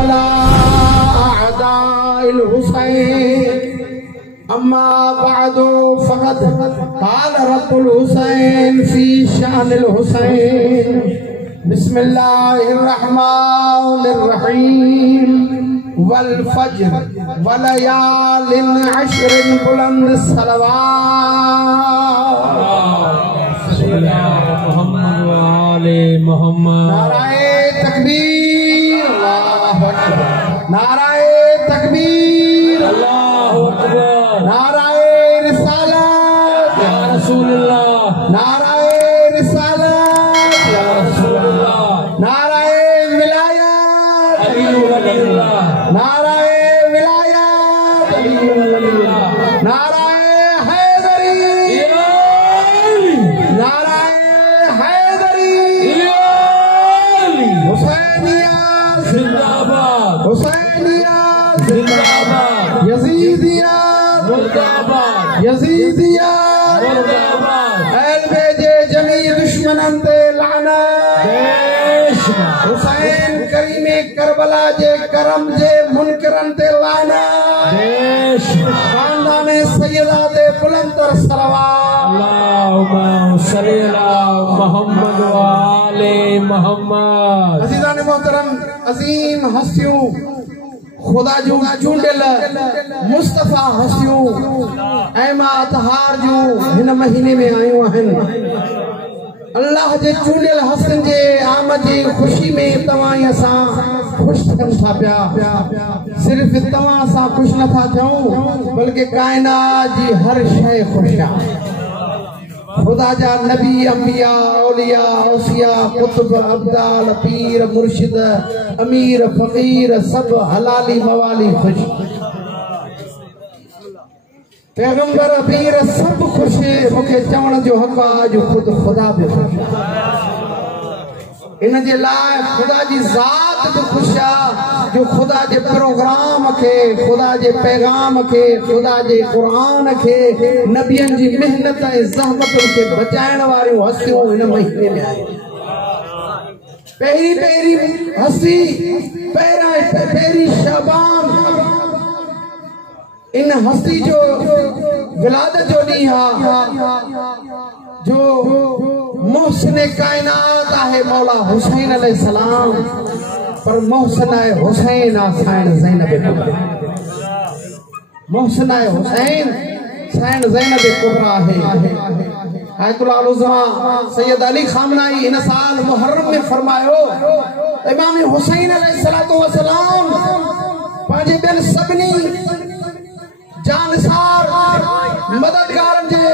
على أعداء الحسين أما بعد فقد قال رب الحسين في شأن الحسين بسم الله الرحمن الرحيم والفجر وليال عشر بلند الصلوات محمد وآل محمد नाराए तकबीर अल्लाहु अकबर नाराए तकबीर अल्लाहु अकबर नाराए रिसालत या रसूलुल्लाह नाराए रिसालत या रसूलुल्लाह नाराए विलायत अली वलील्लाह नाराए विलायत अली वलील्लाह नाराए हैदरी नाराए हैदरी हुसैनिया जिंदाबाद हुसैनिया जिंदाबाद यजीदिया मुर्दाबाद यजीदिया मुर्दाबाद अहल बेजे जमी दुश्मनन ते लानत हुसैन करीमे करबला जे करम जे मुनकरन ते लानत खानदान सैयदा ते बुलंदर सलवात अल्लाहुम्मा सल्ली अला मुहम्मद व आले मुहम्मद अजीजान मोहतरम अजीम हस्तियों खुदा जो चूंडियल मुस्तफा हस्तियों ऐमा अतहार जो हिन महीने में आयो आहिनि अल्लाह जे चूंडियल हस्तियुनि जे आमद जी खुशी में तव्हां असां ख़ुशि थियनि था पिया सिर्फ़ तव्हां असां ख़ुशि नथा थियूं बल्कि काइनात जी हर शइ ख़ुशि आहे खुदा जा नबी अंबिया औलिया औसिया कुतुब अब्दाल पीर मुर्शिद अमीर फकीर सब हलाली मवाली खुश पैगंबर पीर सब खुश मुखे चवण जो हक आज खुद खुदा भी खुश इन जे लाइ खुदा जी ज़ात भी खुश आहे जो खुदा जे प्रोग्राम के खुदा जे पैगाम के खुदा जे कुरान के नबियन जी मेहनत ऐं ज़हमत के बचाइण वारियूं हस्तियूं हिन महीने में आहिनि पहिरीं हस्ती पहिरीं शाबान इन हस्ती जो विलादत जो ॾींहुं आहे जो मोहसिन कायनात आहे मौला हुसैन अलैहिस्सलाम पर मोहसिन आहे हुसैन साइण ज़ैनब कुबरा मोहसिन आहे हुसैन साइण ज़ैनब कुबरा आहे आयतुल्लाह उज़्मा सैयद अली खामनाई इन साल मुहर्रम में फरमायो इमाम हुसैन अलैहिस्सलातु वस्सलाम पंहिंजे ॿियनि सभिनी जानसार मददगारन जे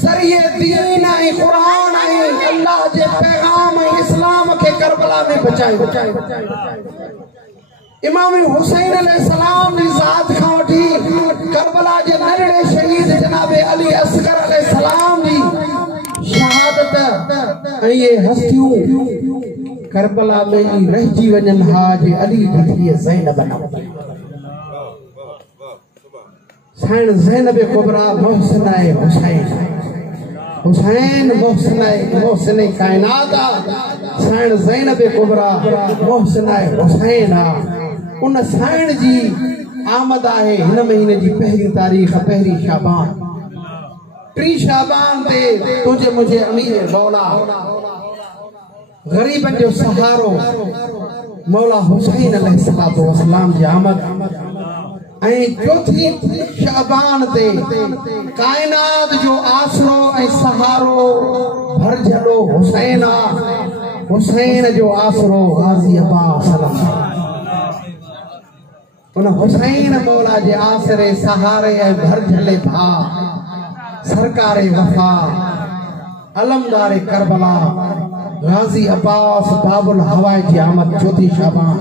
ज़रिए दीन ऐं कुरान ऐं अल्लाह जे पैगाम ऐं इस्लाम के करबला में बचायो इमाम हुसैन अलैहिस्सलाम जी ज़ात खां वठी करबला जे नरड़े शहीद जनाब अली असगर अलैहिस्सलाम जी शहादत ऐं ये हस्तियूं करबला में ही रहिजी वञनि हा जे अली धीअ ज़ैनब न साइण ज़ैनब कुबरा मोहसिन आहे हुसैन हुसैन मोहसिन आहे मोहसिन कायनात साइण ज़ैनब कुबरा मोहसिन आहे हुसैन उन साइण जी आमद आहे हिन महीने जी पहिरीं तारीख़ पहिरीं शाबान 3 शाबान ते तुंहिंजे मुंहिंजे अमीर मौला ग़रीबनि जो सहारो मौला हुसैन अलैहिस्सलातु वस्सलाम जी आमद ऐं चौथी शाबान ते कायनात जो आसरो ऐं सहारो भरजलो हुसैन हुसैन जो आसरो गाज़ी अब्बास उन हुसैन मौला जे आसरे सहारे ऐं भरजले भा सरकारे वफा अलमदारे करबला गाज़ी अब्बास बाबुल हवाई जी आमद चौथी शाबान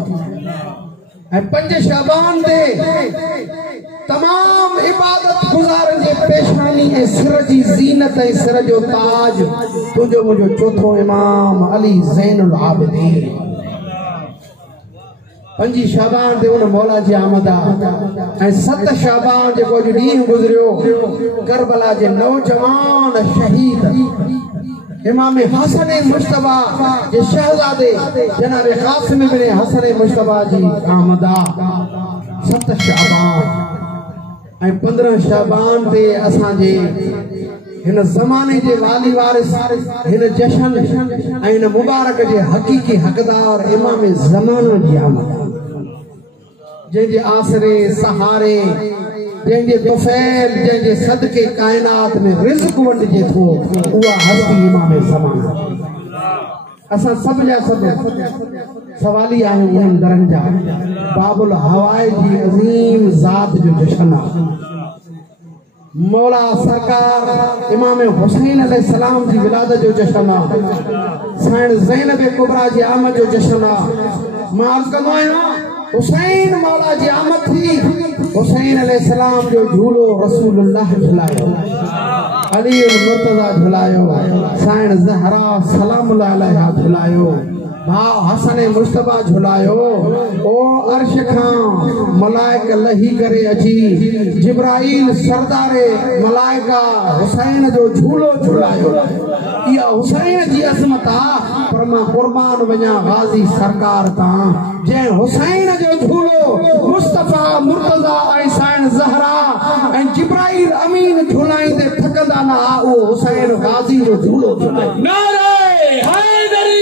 ऐं 5 शाबान ते तमाम इबादत गुज़ारन जे पेशानी ऐं सिर जी ज़ीनत ऐं सिर जो ताज तुंहिंजो मुंहिंजो चौथो इमाम अली ज़ैनुल आबिदीन 5 शाबान ते उन मौला जी आमद ऐं 7 शाबान जेको अॼु ॾींहुं गुज़रियो करबला जे नौजवान शहीद इमाम हसन मुश्तबा के शहजादे जनाब कासिम इब्न हसन मुश्तबा जी आमदा 7 शाबान ऐं 15 शाबान ते असां जे हिन ज़माने जे वाली वारिस हिन जशन ऐं हिन मुबारक जे हक़ीक़ी हक़दार इमाम ज़मानो जी आमद जंहिंजे आसरे सहारे जंहिंजे तुफ़ैल जंहिंजे सदके काइनात में रिज़्क़ वंडिजे थो उहा हस्ती इमाम ज़मानो असां सब जा सब सवाली आहियूं उन्हनि दरनि जा बाबुल हवाए जी अज़ीम ज़ात जो जशन आहे मौला सरकार इमाम हुसैन अलैहिस्सलाम जी विलादत जो जशन आहे साईं ज़ैनब कुबरा जी आमद जो जशन आहे मां अर्ज़ कंदो आहियां हुसैन मौला जी आमद थी हुसैन अलैहिस्सलाम जो झूलो रसूलुल्लाह झुलायो अली मुर्तज़ा झुलायो साईं ज़हरा सलामुल्लाह अलैहा झुलायो भाउ हसन मुश्तबा झुलायो ओ अर्श खां मलाइक लही करे अची जिब्राइल सरदारे मलाइका हुसैन जो झूलो झुलायो इहा हुसैन जी अज़मत आहे पर मां कुर्बान वञा गाज़ी सरकार तां जंहिं हुसैन जो झूलो मुस्तफा मुर्तज़ा ऐं साईं ज़हरा ऐं जिब्राइल अमीन झुलाईंदे थकंदा न आ उहो हुसैन गाज़ी जो झूलो झुलायो नारे हैदरी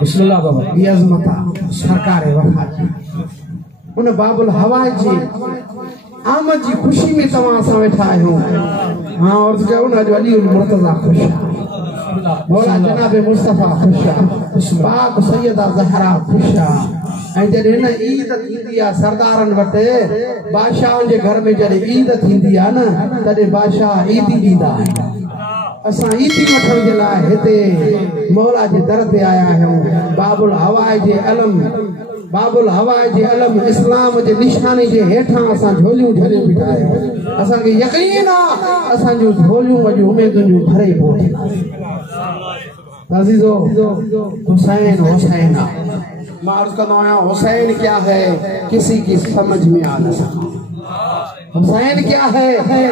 बिस्मिल्लाह बाबा ये अज़मत सरकार वफा जी उन बाबुल हवा जी आमद जी खुशी में तव्हां सां वेठा आहियो हां और कयो न जो अली मुर्तज़ा खुश मौला जनाब मुस्तफा खुश पाक सैयदा ज़हरा खुश ऐं जॾहिं हिन ईद थींदी आहे सरदारनि वटि बादशाहनि जे घर में जॾहिं ईद थींदी आहे न तॾहिं बादशाह ईदी ॾींदा आहिनि असां ईदी वठण जे लाइ हिते मौला जे दर ते आया आहियूं बाबुल हवाए जे अलम इस्लाम जे निशानी जे हेठां असां झोलियूं झले बीठा आहियूं असांखे यकीन आहे असांजूं झोलियूं अॼु उमेदुनि जूं भरे पहुतियूं अज़ीज़ो हुसैन हुसैन मैं अर्ज़ करता हूं हुसैन क्या है किसी की समझ में आ न सका हुसैन क्या है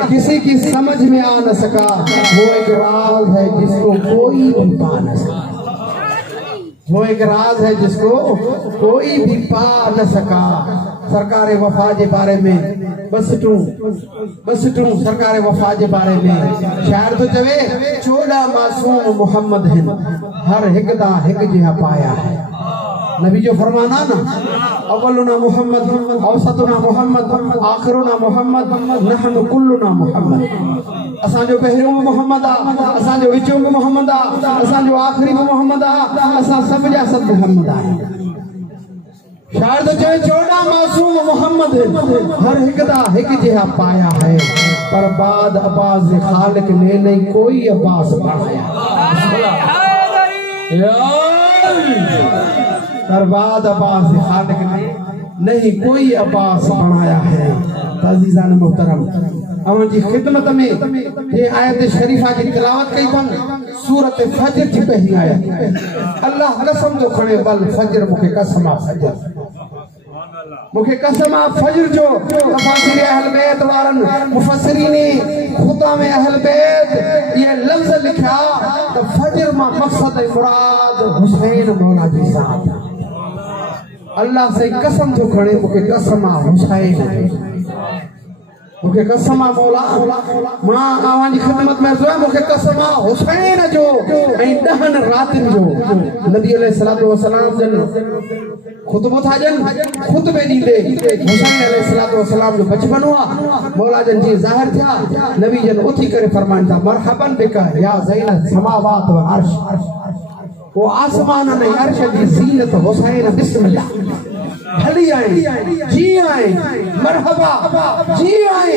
किसी की समझ में आ न सका वो एक राज है जिसको कोई भी पा न सका वो एक राज है जिसको कोई भी पा न सका सरकार वफा के बारे में बस टू सरकार वफा के बारे में शायर तो चवे 14 मासूम मोहम्मद हैं हर हिक दा हिक जिहा पाया है नबी जो फरमाना ना अव्वलुना मोहम्मद औसतुना मोहम्मद आखिरुना मोहम्मद नहनु कुल्लुना मोहम्मद असां जो पहिरियों मोहम्मद आ असां जो विचों मोहम्मद आ असां जो आखिरी मोहम्मद आ असां सब जा सब मोहम्मद आ शायद तो 14 मासूम मोहम्मद हर हिक दा हिक जिहा पाया है पर बाद अब्बास खालिक ने नहीं कोई अब्बास बनाया बर्बाद अब्बास खालिक ने नहीं कोई अब्बास बनाया है अज़ीज़ान मोहतरम अवां जी खिदमत में ये आयत शरीफा की तिलावत कई थन सूरत फजर जी पहली आयत अल्लाह कसम जो खणे बल फजर मुखे कसम आ फजर जो तफासिर अहल बैत वारन मुफस्सिरीन खुदा में अहल बैत ये लफ्ज लिखा तो फजर मा मकसद मुराद हुसैन मौला जी साहब अल्लाह से कसम जो खणे मुखे कसम आ हुसैन मुखे कसम आ मौला मां आवां जी खिदमत में जो मुखे कसम आ हुसैन जो ऐं 10 रातिन जो नबी अलैहिस्सलातु वस्सलाम जन खुतबो था जन खुतबे दींदे हुसैन अलैहिस्सलातु वस्सलाम जो बचपन हुआ मौला जन जी ज़ाहिर था नबी जन उठी करे फरमाइंदा मरहबन बिका या ज़ैनत समावात व अर्श वो आसमान में अर्श की ज़ीनत हुसैन बिस्मिल्लाह भली आए जी आए मरहबा जी आए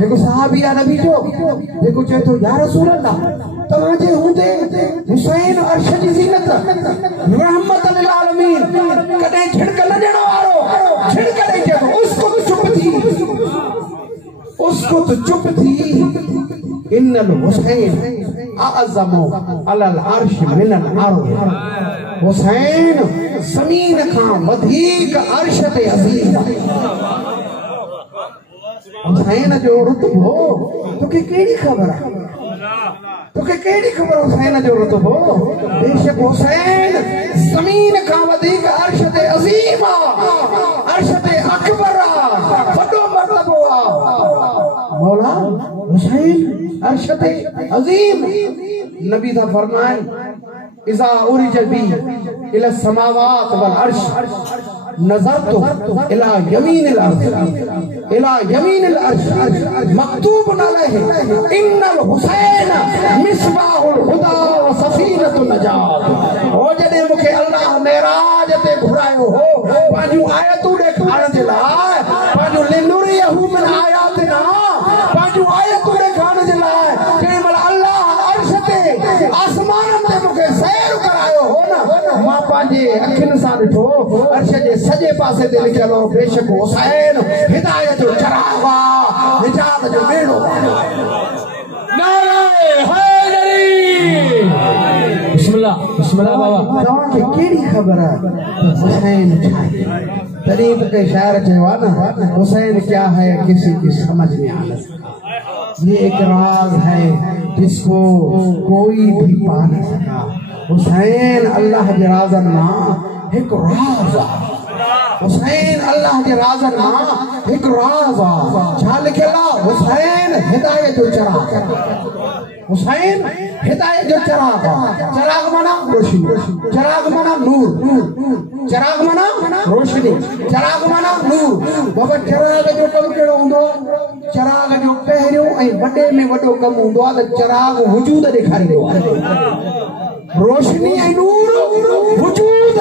देखो सहाबी आ नबी जो देखो चए तो या रसूल अल्लाह तवाजे हुंदे हुसैन अर्श की ज़ीनत रहमत लिल आलमीन कदे छिड़क न ॾियण वारो छिड़क ॾेई चयो उसको तो चुप थी इन्नल हुसैन आज़मो अलल अर्श मिनल अर्श हुसैन ज़मीन खां वधीक अर्श ते अज़ीम हुसैन जो रुतबो तोखे कहिड़ी ख़बर आहे तोखे कहिड़ी ख़बर हुसैन जो रुतबो बेशक हुसैन ज़मीन खां वधीक अर्श ते अज़ीम आहे अर्श ते अकबर आहे वॾो मर्तबो आहे मौला हुसैन अर्श ते अज़ीम नबी था फरमाइनि इज़ा उरिज बी इला समावात वल अर्श नज़रतु इला यमीनिल अर्श इला यमीनिल अर्श मक्तूबुन अलैहि इन्नल हुसैन मिसबाहुल हुदा व सफीनतुन नजात ओ जॾहिं मूंखे अल्लाह मेराज ते घुरायो हो पंहिंजूं आयतूं ॾेखारण जे लाइ पंहिंजूं लिनुरियहू मिन आयातिना पंहिंजूं आयतूं ॾेखारण जे लाइ जंहिं महिल अल्लाह अर्श ते आसमान ते मूंखे सैर करायो हो न मां पंहिंजे अखियुनि सां ॾिठो अर्श जे सॼे पासे ते लिखियल हो बेशक हुसैन हिदायत जो चराग आहे निजात जो बेड़ो नारे हैदरी बिस्मिल्लाह बिस्मिल्लाह बाबा तव्हांखे कहिड़ी ख़बर आहे हुसैन छा आहे तॾहिं त के शाइर चयो आहे न हुसैन क्या है किसी की समझ में आना ये एक राज है जिसको कोई भी पा न सका हुसैन अल्लाह जे राज़न मां हिकु राज आहे हुसैन अल्लाह जे राज़न मां हिकु राज आहे छा लिखियल आहे हुसैन हिदायत जो चराग हुसैन हिदायत जो चराग आहे चराग माना रोशनी चराग माना नूर चराग माना रोशनी चराग माना नूर बाबा चराग जो कमु कहिड़ो हूंदो चराग जो पहिरियों ऐं वॾे में वॾो कमु हूंदो आहे त चराग वजूद ॾेखारींदो आहे रोशनी ऐं नूर वजूद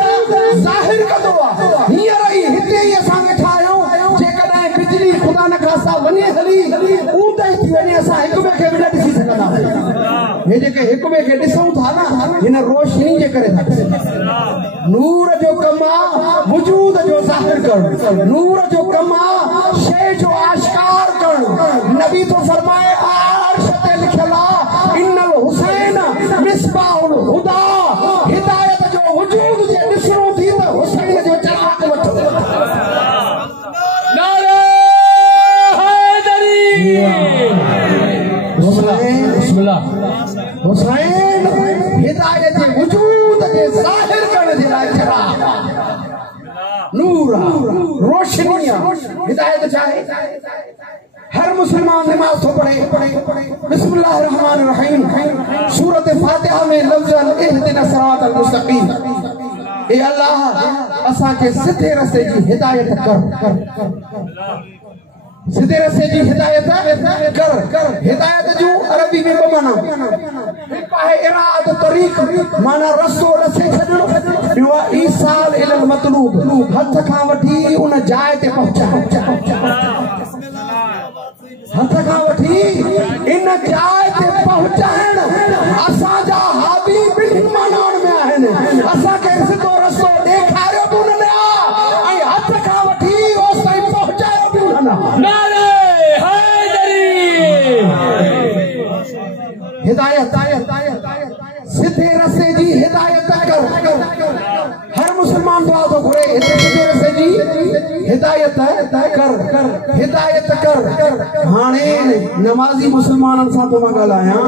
ज़ाहिर कंदो आहे हींअर ई हिते ई असां वेठा आहियूं जेकॾहिं बिजली ख़ुदा न ख़ास्ता वञे हली ऊंद ई थी वञे असां हिक ॿिए खे बि न ॾिसी सघंदा हे जेके हिक ॿिए खे ॾिसूं था न हिन रोशनी जे करे था ॾिसूं नूर जो कमु आहे वजूद जो ज़ाहिर करणु नूर जो कमु आहे शइ जो आश्कार करणु नबी तो फरमाए अर्श ते लिखियल आहे इन्नल हुसैन मिसबाहुल हुदा हिदायत जो वजूद जे ॾिसणो थी त हुसैन जो चराग वठो नारे हैदरी बिस्मिल्लाह हुसैन हिदायत जे वजूद के ज़ाहिर करण जे लाइ चराग नूर रोशनी हिदायत छा आहे हर मुसलमान नमाज तो पढ़े बिस्मिल्लाहिर रहमानिर रहीम सूरत फातिहा में लफ्ज़न इहदिना सिरातल मुस्तकीम ए अल्लाह असा के सीधे रस्ते की हिदायत कर सीधे रस्ते की हिदायत कर हिदायत जो अरबी में माना एक है इराद तरीक माना रस्तो रस्ते छडणो ॿियो आहे ईसाल इलल मतलूब हथ खां वठी उन जाइ ते हथ खां वठी इन जाइ ते पहुचाइण असांजा हाबी ॿिन्ही मानाउनि में आहिनि असांखे सिधो रस्तो ॾेखारियो बि उन्हनि ऐं हथ खां वठी ओस ताईं पहुचायो बि उन्हनि नारे हैदरी हिदायत सीधे रस्ते जी हिदायत कर हर मुसलमान दुआ तो घुरे सीधे रस्ते जी हिदायत कर हाणे नमाज़ी मुसलमाननि सां तो मां ॻाल्हायां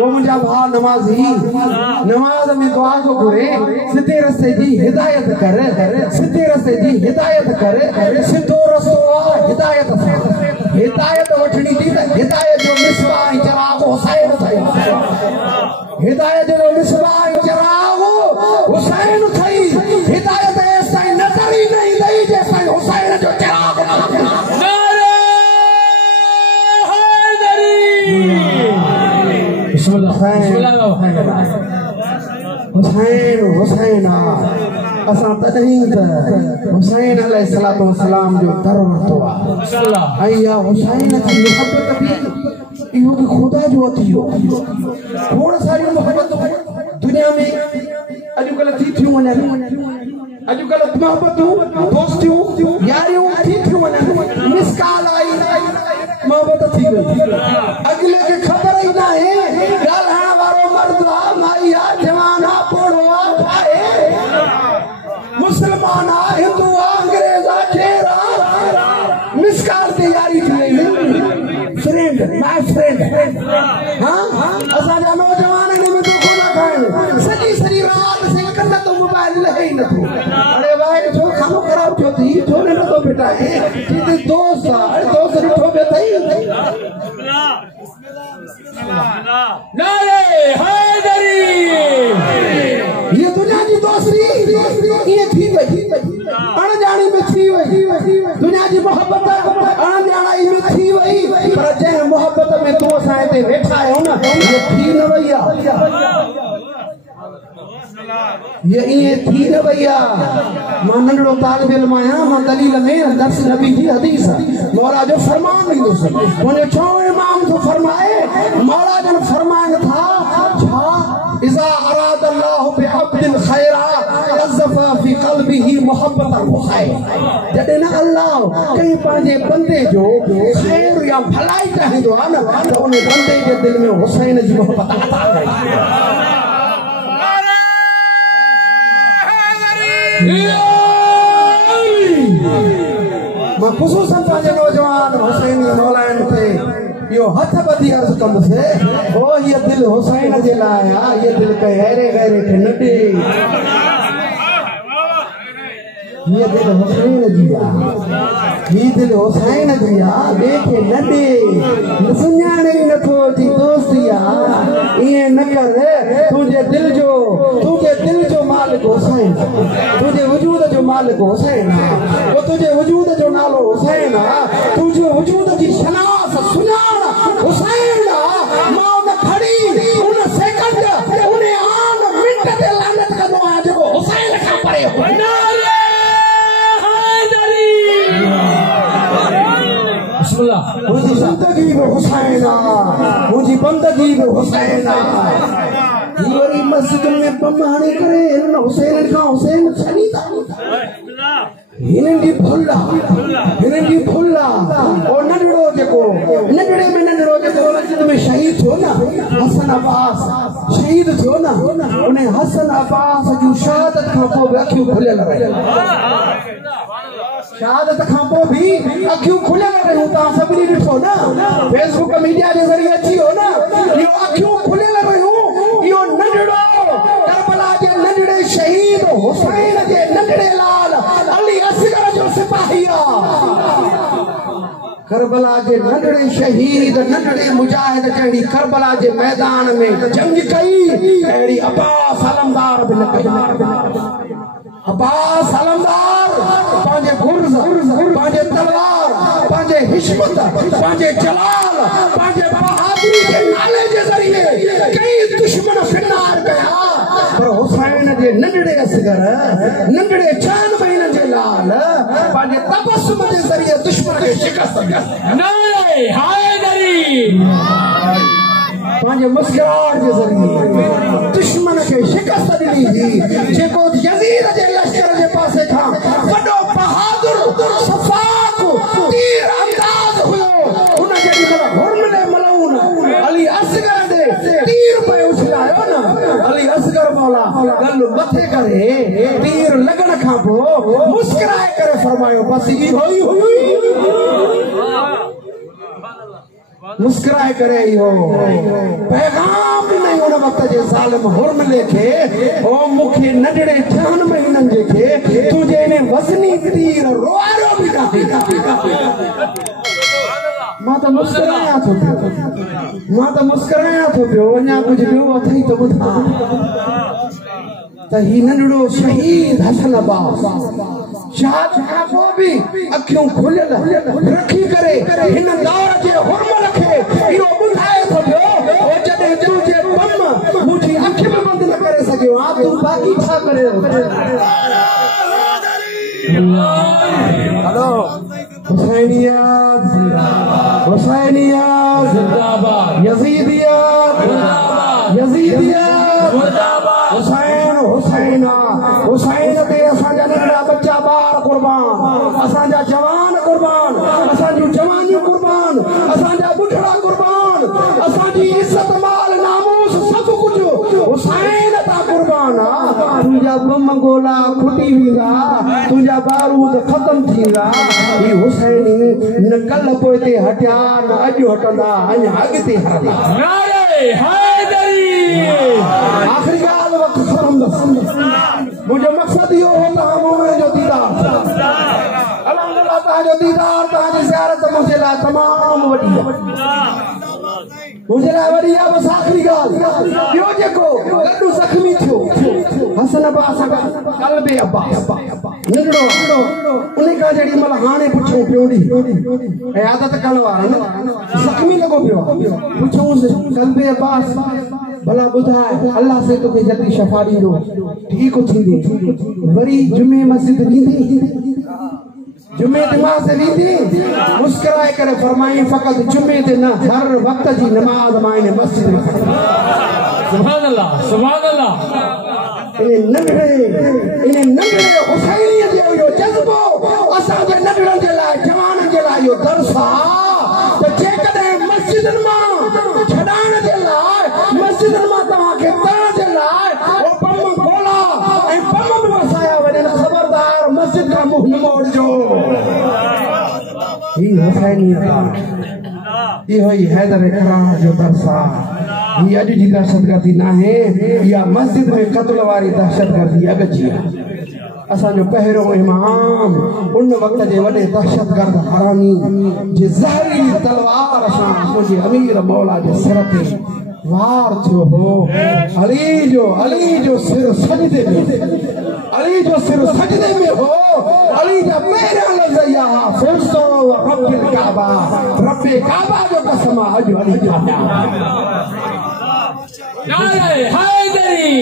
वो मुंहिंजा भाउ नमाज़ी नमाज में दुआ तो घुरे सीधे रस्ते जी हिदायत कर सीधे रस्ते जी हिदायत कर सिधो रस्तो आहे हिदायत सां हिदायत वठणी थी त हिदायत जो मिसबाह ऐं चराग हुसैन अथई हिदायत जो मिसबाह ऐं चराग हुसैन अथई हिदायत एस ताईं नज़र ई न ईंदई जेस ताईं हुसैन जो चराग नारे हैदरी बिस्मिल्लाह बिस्मिल्लाह हुसैन असां तॾहिं त हुसैन अलैहिस्सलातु वस्सलाम जो दर वरितो आहे बिस्मिल्लाह ऐं इहा हुसैन जी मोहबत बि इहो बि ख़ुदा जो अतियो खोड़ सारियूं मोहबतूं दुनिया में अॼुकल्ह थी थियूं वञनि अॼुकल्ह मोहबतूं दोस्तियूं यारियूं थी थियूं वञनि मिसकाल आई मोहबत थी वई अॻिले खे ख़बर ई न आहे ॻाल्हाइण वारो मर्द आहे माई आहे जवान आहे पोड़ो आहे मुसलमान आहे हिंदू आहे अंग्रेज आहे शेर आहे मिसकाल ते यारी थी वई फ्रेंड माय फ्रेंड हाँ असांजा नौजवान बेटा है कि दोस्त रिठो बे थई नारे हैदरी ये दुनिया की दोस्ती ये थी वही अणजाणी में थी वही दुनिया की मोहब्बत अणजाणी में थी वही पर जे मोहब्बत में तू असां ते वेठा आयो ना ये थी न भैया ये थी न भैया मां नंढड़ो तालिब इल्म आहियां मां दलील में दर्स नबी जी हदीस मौला जो फरमान ॾींदो सर मुंहिंजो छो इमाम तो फरमाए मौला जन फरमान था छा इज़ा अराद अल्लाह बिअब्दिन खैरा अज़फ़ा फी क़ल्बिही मुहब्बतन व खैर जॾहिं न अल्लाह कहीं पंहिंजे बंदे जो खैर या भलाई चाहींदो आहे न त उन बंदे जे दिल में हुसैन जी मोहब्बत अता करे मां ख़ुसूसन पंहिंजे नौजवान हुसैन मौलान खे इहो हथ ॿधी अर्ज़ कंदुसि ओ हीअ दिल हुसैन जे लाइ आहे हीअ दिल कंहिं अहिड़े गैरे खे न ॾे हीअ दिल हुसैन जी आहे हीअ दिल हुसैन जी आहे ॿिए खे न ॾे सुञाणे ई नथो अची दोस्ती आहे ईअं न कर तुंहिंजे दिल जो मालिक हुसैन तुंहिंजे वजूद जो मालिक हुसैन आहे वो तुंहिंजे वजूद जो नालो हुसैन आहे तुंहिंजे वजूद जी शनास सुञाण हुसैन आहे मां उन खड़ी उन सेकंड उन आन मिंट ते लानत कंदो आहियां जेको हुसैन खां परे हो बिस्मिल्लाह मुंहिंजी ज़िंदगी में हुसैन आहे मुंहिंजी बंदगी में हुसैन आहे वरी मस्जिद में बम हाणे करे हिन हुसैन खां हुसैन छॾी था हिननि जी भुल आहे और नंढड़ो जेको नंढड़े में नंढड़ो जेको मस्जिद में शहीद थियो न हसन अब्बास शहीद थियो न उन हसन अब्बास जूं शहादत खां पोइ बि अखियूं खुलियल रहियूं शहादत खां पोइ बि अखियूं खुलियल रहियूं तव्हां सभिनी ॾिठो न फेसबुक मीडिया जे ज़रिए अची वियो न इहो अखियूं खुलियल रहियूं इहो नंढड़ो करबला जे नंढड़े शहीद हुसैन जे नंढड़े लाल अली असगर जो सिपाही आहे करबला जे नंढड़े शहीद नंढड़े मुजाहिद जहिड़ी करबला जे मैदान में जंग कई अहिड़ी अब्बास अलमदार बि न कई अब्बास अलमदार पंहिंजे गुर्ज़ पंहिंजे तलवार पंहिंजे हिश्मत पंहिंजे जलाल पंहिंजे बहादुरी जे नाले जे ज़रिए कई दुश्मन फिनार कया पर हुसैन जे नंढड़े असगर नंढड़े 4 महीननि जे लाल पंहिंजे तबस्सुम जे ज़रिए दुश्मन खे शिकस्त ॾिनी नारे हैदरी पंहिंजे मुस्कुराहट जे ज़रिए दुश्मन खे शिकस्त ॾिनी जेको यज़ीद जे लश्कर जे पासे खां वॾो बहादुर सफ़ाक तीर अंदाज़ हुयो हुन जे हुर्मले मलऊन अली असगर दे तीर पे उछलायो न अली असगर मौला गल मथे करे तीर लगण खां पोइ मुस्कुराए करे फरमायो बस इहो ई हुई मुस्कुराए करे इहो पैगाम ॾिनई उन वक़्त जे ज़ालिम हुर्मले खे ओ मूंखे नंढड़े 4 महीननि जेके तुंहिंजे इन वज़नी तीर रोआरियो बि कान्हे मां त मुस्कुरायां थो पियो अञा कुझु ॿियो अथई त ॿुधां त ही नंढड़ो शहीद हसन अब्बास शहादत खां पोइ बि अखियूं खुलियल रखी करे हिन दौर जे हुर्मल खे इहो ॿुधाए थो पियो ओ जॾहिं तुंहिंजे बम मुंहिंजी अखि बि बंदि न करे सघियो आहे तूं बाक़ी छा करे हेलो हुसैनियत जिंदाबाद यजीदियत हुसैन ते असांजा नंढड़ा बच्चा ॿार कुर्बान असांजा जवान कुर्बान असांजूं जवानियूं कुर्बान असांजा बुढ़ड़ा कुर्बान असांजी इज़त माल नामूस सभु कुझु हुसैन तां कुर्बान आहे तुंहिंजा बम गोला खुटी वेंदा तुंहिंजा बारूद ख़तम थींदा ही हुसैनी न कल्ह पोइ ते हटिया न अॼु हटंदा अञा अॻिते हलंदा नारे हैदरी आख़िरी ॻाल्हि वक़्तु मुझे मकसद यो होता हम जो दीदार अल्हम्दुलिल्लाह दीदार तव्हांजी ज़ियारत मुंहिंजे लाइ तमामु वॾी आहे मुंहिंजे लाइ वॾी आहे बसि आख़िरी ॻाल्हि ॿियो जेको गॾु ज़ख़्मी थियो हसन अब्बास सां गॾु क़ल्बे अब्बास निकिरो उन खां जेॾी महिल हाणे पुछूं पियो ऐं आदत करण वारा न ज़ख़्मी लॻो पियो पुछूंसि क़ल्बे अब्बास भला ॿुधाए अल्लाह से तोखे जल्दी शफ़ा ॾींदो ठीकु थींदी वरी जुमे मस्जिद वेंदी जुमे दिमाग़ से वेंदी मुस्कुराए करे फरमाई फ़क़त जुमे ते न हर वक़्त जी नमाज़ मां इन मस्जिद में सुभान अल्लाह सुभान अल्लाह इन नंढड़े हुसैनीअ जो इहो जज़्बो असांजे नंढड़नि जे लाइ जवाननि जे लाइ इहो दर्स आहे त जेकॾहिं मस्जिदनि मां छॾाइण जे लाइ मस्जिदनि मां तव्हांखे तरण जे लाइ बम गोला ऐं बम बि वसाया वञनि ख़बरदार मस्जिद खां मुंहुं न मोड़जो ही हुसैनीअत आहे इहो ई हैदर करार जो दर्स आहे ही अॼु जी दहशतगर्दी न आहे इहा मस्जिद में क़त्ल वारी दहशतगर्दी अॻु जी आहे असांजो पहिरियों इमाम उन वक़्त जे वॾे दहशतगर्द हरामी जे ज़हरीली तलवार सां मुंहिंजे अमीर मौला जे सिर ते वार थियो हो अली जो सिर सजदे में हो अली जा पहिरियां लफ़्ज़ इहा फुरसो रब्बिल काबा रब्बे काबा जो कसम अॼु अली जा नारे हैदरी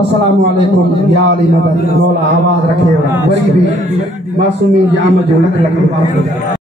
अस्सलामु अलैकुम या अली मदद मौला आवाज़ रखे वरी भी मासूमी जी आमद जो लख लख